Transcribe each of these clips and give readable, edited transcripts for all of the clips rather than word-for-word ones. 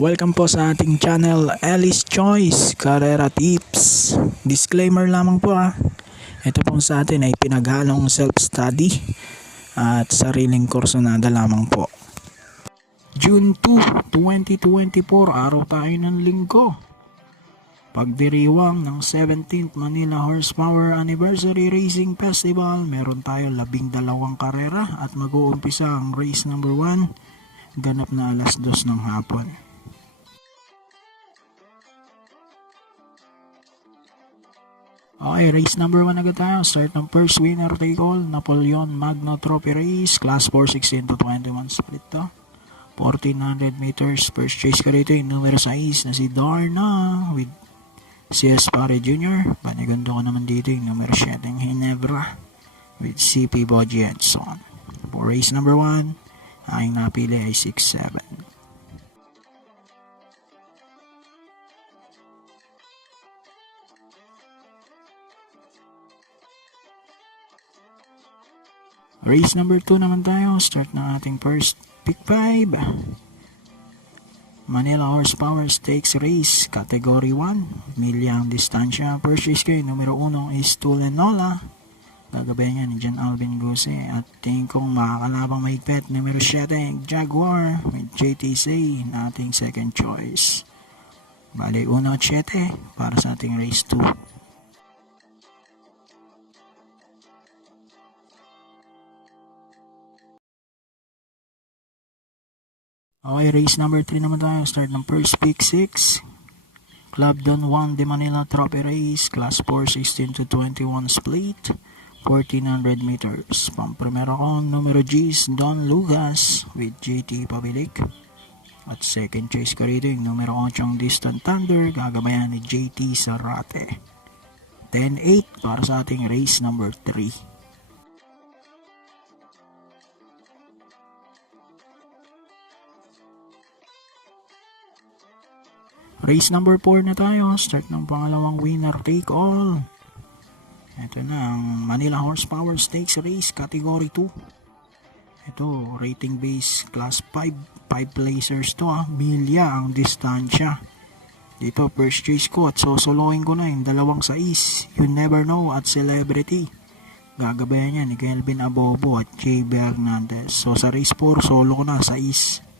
Welcome po sa ating channel, Alice Choice Carrera Tips. Disclaimer lamang po Ito pong sa atin ay pinaghalong self-study at sariling kursunada lamang po. June 2, 2024, araw tayo ng linggo. Pagdiriwang ng 17th Manila Horsepower Anniversary Racing Festival, meron tayo 12 karera at mag-uumpisa ang race number 1, ganap na alas 2 ng hapon. Okay, race number 1 agad tayo. Start ng first winner take all, Napoleon Magno Trophy Race, Class 4, 16 to 21 split to. 1400 meters, first chase ka rito yung numero 6 na si Darna with CS Pare Jr. Panigundo ko naman dito yung numero 7 ng Ginebra with CP Boji Edson. For race number 1, aking napili ay 6-7. Race number 2 naman tayo. Start ng ating first pick 5. Manila Horsepower Stakes Race, Category 1. Milyang distansya. First race kayo, numero 1 is Tulenola. Gagabayan niya ni John Alvin Guse. At tingin kong makakalabang mahigpit, numero 7, Jaguar with JTC na ating second choice. Bali, 1 at 7 para sa ating race 2. Okay, race number 3 naman tayo. Start ng first pick 6. Club Don Juan de Manila Trophy Race, Class 4, 16 to 21 split, 1400 meters. Pamprimero ko, numero G's, Don Lucas with JT Pabilik. At second chase ko rito yung numero 8, Distant Thunder, gagabayan ni JT Sarate. 10-8 para sa ating race number 3. Race number 4 na tayo. Start ng pangalawang winner take all. Ito na ang Manila Horsepower Stakes Race, Category 2. Ito, rating base class 5. 5 placers to Milya ang distansya. Dito, first chase ko at sosoloin ko na yung 2-6. You Never Know at Celebrity. Gagabayan niya ni Kelvin Abobo at Jay Bernandez. So sa race 4, solo ko na 6.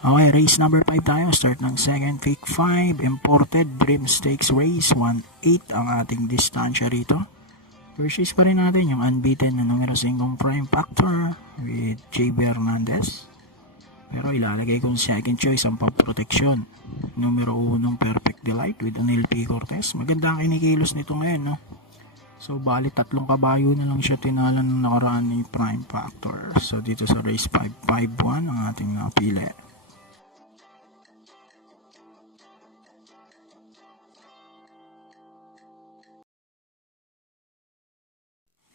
Okay, race number 5 tayo. Start ng second pick 5. Imported Dream Stakes Race. 1-8 ang ating distansya rito. First race pa rin natin yung unbeaten na numero 5 Prime Factor with J. Bernandez. Pero ilalagay kong second choice ang pamproteksyon. Numero 1 Perfect Delight with O'Neil P. Cortez. Maganda ang kinikilos nito ngayon, no? So, bali 3 kabayo na lang siya tinalan ng nakaraan ni Prime Factor. So, dito sa race 5, 5-1 ang ating napili.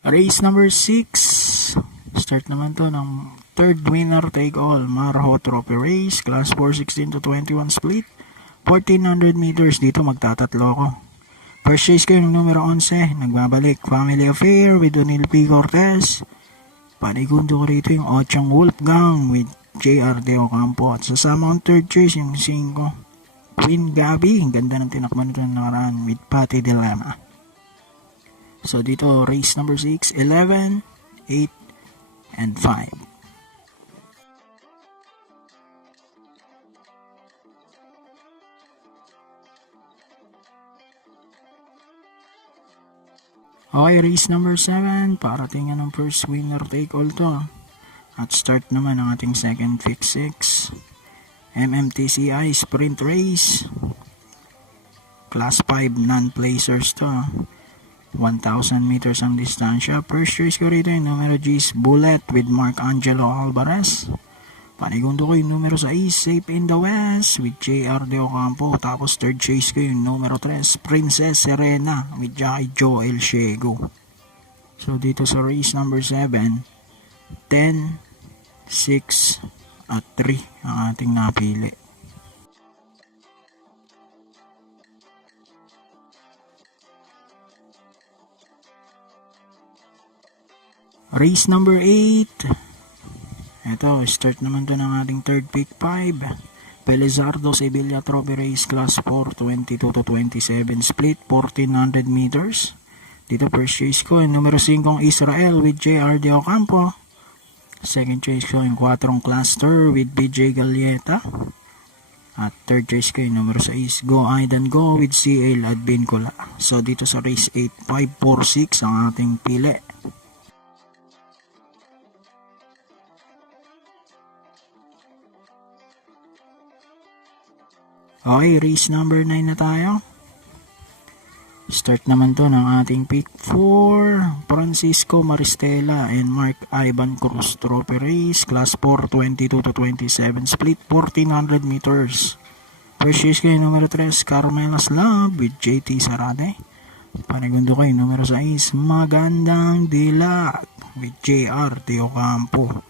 Race number 6. Start naman to ng third winner take all, Marho Trophy Race, Class 4, 16 to 21 split, 1400 meters. Dito magtatatlo ko. First chase ko yung numero 11, nagbabalik, Family Affair with O'Neil P. Cortez. Panigundo ko rito yung 8 Wolfgang with JR De Ocampo. At sasama ang third chase yung 5 Queen Gabi. Ang ganda ng tinakman nito na nakaraan with Patty Dilemma. So dito race number 6, 11, 8, and 5. Okay, race number 7, parating ng first winner take all to. At start naman ang ating second pick 6. MMTCI Sprint Race, Class 5 non-placers to. 1,000 meters ang distansya. First choice ko rito yung numero G's Bullet with Mark Angelo Alvarez. Panigundo ko yung numero 6 Safe in the West with JR De Ocampo. Tapos third choice ko yung numero 3 Princess Serena with Jackie Joel Shego. So dito sa race number 7, 10, 6 at 3 ang ating napili. Race number 8. Ito, start naman to ng ating third pick 5. Pelizardo Sevilla Trophy Race Class 4, 22 to 27 split, 1400 meters. Dito first choice ko yung numero 5 Israel with J.R. De Ocampo. Second choice ko yung 4 Cluster with BJ Galieta. At third choice ko yung numero 6 Go Aidan Go with C.A. Advincula. So dito sa race 8, 5, 4, 6 ang ating pili. Okay, race number 9 na tayo. Start naman to ng ating pick 4. Francisco Maristela and Mark Ivan Cruz Trophy Race Class 4, 22 to 27 split, 1400 meters. First choice kayo numero 3 Carmelas Love with JT Sarate. Panigundo kayo numero 6 Magandang Dilag with JR De Ocampo.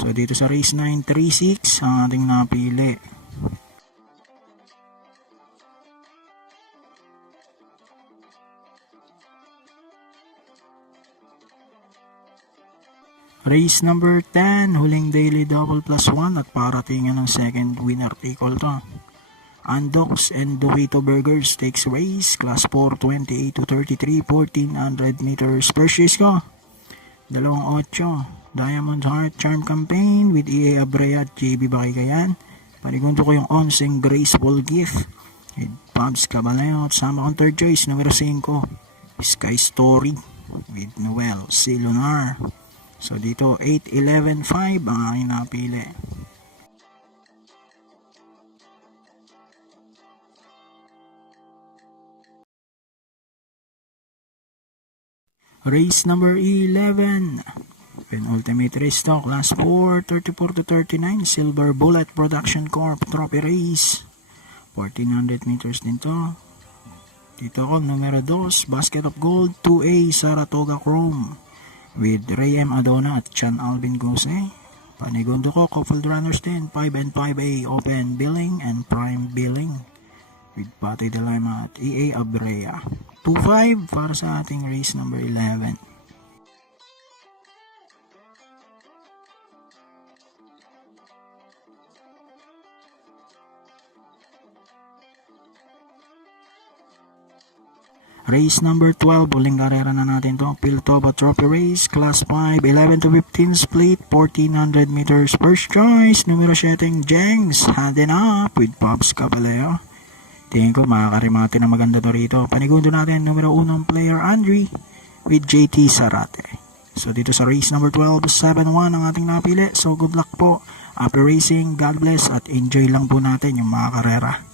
So dito sa race 9, 3-6 ang ating napili. Race number 10, huling daily double plus 1 at paratingan ng second winner take all to. Andox and Dorito Burgers Stakes Race, Class 4, 28 to 33, 1400 meters. First race ko, 2-8, Diamond Heart Charm Campaign with EA Abrea at JB Bakigayan. Panigundo ko yung Onseng Graceful Gift with Pabs Caballero. At sama kong third choice, numero 5, Sky Story with Noel C. Lunar. So dito 8, 11, 5 ang aking napili. Race number 11. Penultimate race to, Class 4, 34 to 39, Silver Bullet Production Corp Trophy Race. 1400 meters din to. Dito ako numero 2, Basket of Gold 2A Saratoga Chrome with Ray M. Adona at Chan Alvin Gose. Panigundo ko, coupled runners din, 5 and 5A Open Billing and Prime Billing with Pate de Lima at EA Abrea. 2-5 para sa ating race number 11. Race number 12, huling karera na natin to. Piltoba Trophy Race, Class 5, 11 to 15 split, 1400 meters. First choice, numero 7, Jengs, Handing Up with Pops Caballero. Tingin ko makakarimate na maganda to rito. Panigundo natin, numero 1 player, Andre, with JT Sarate. So dito sa race number 12, 7-1 ang ating napili. So good luck po. After racing, God bless at enjoy lang po natin yung mga karera.